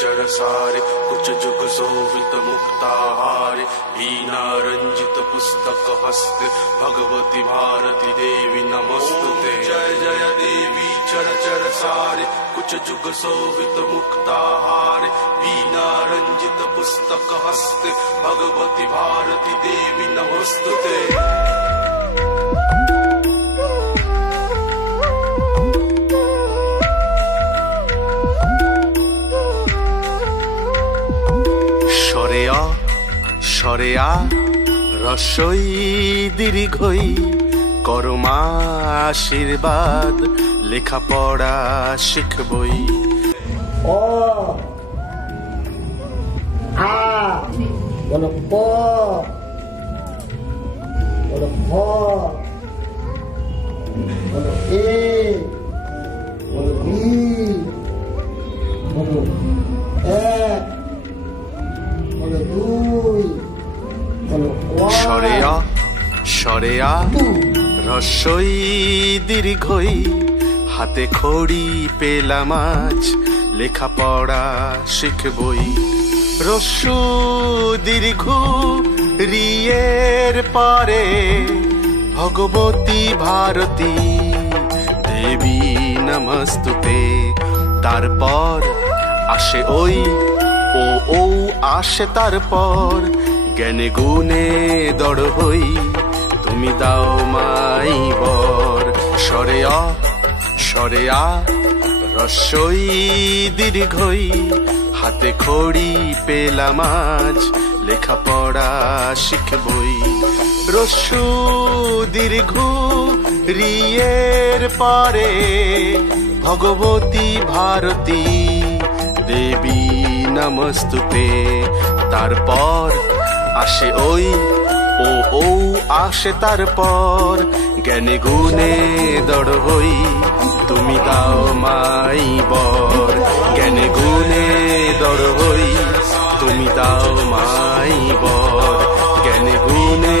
चर सारे कुछ जुग शोभित मुक्ताहारे वीणा रंजित पुस्तक हस्त भगवती भारती देवी नमस्तुते। जय जय देवी चर चर सारे कुछ जुग शोभित मुक्ताहारे वीणा रंजित पुस्तक हस्त भगवती भारती देवी नमस्तुते। সরেয়া রসই দীর্ঘই করমা আশীর্বাদ লেখাপড়া শিখবই। ও আ বলো প বলো ভ বলো এ বলো বি বলো এক বলো দুই বলো সরেয়া সরেয়া রসই দীর্ঘই হাতে খড়ি পেলাম আজ লেখাপড়া শিখবই। রস্যু দীর্ঘ রিয়ের পরে ভগবতী ভারতী দেবী নমস্তুতে। তারপর আসে ওই ও ও আসে তারপর জ্ঞানে গুণে দড় হই তুমি দাও মাই বর। সরেয়া সরেয়া রসই দীর্ঘই হাতে খড়ি পেলাম আজ লেখাপড়া শিখবই। রস্যু দীর্ঘ রিয়ের পরে ভগবতী ভারতী দেবী নমস্তুতে। তারপর আসে ওই ও ও আসে তারপর জ্ঞানে গুণে দড় হই তুমি দাও মাই বর। জ্ঞানে গুণে দড় হই তুমি দাও মাই বর। জ্ঞানে গুণে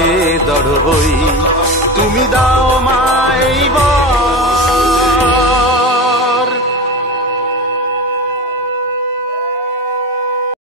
দড় হই তুমি দাও মা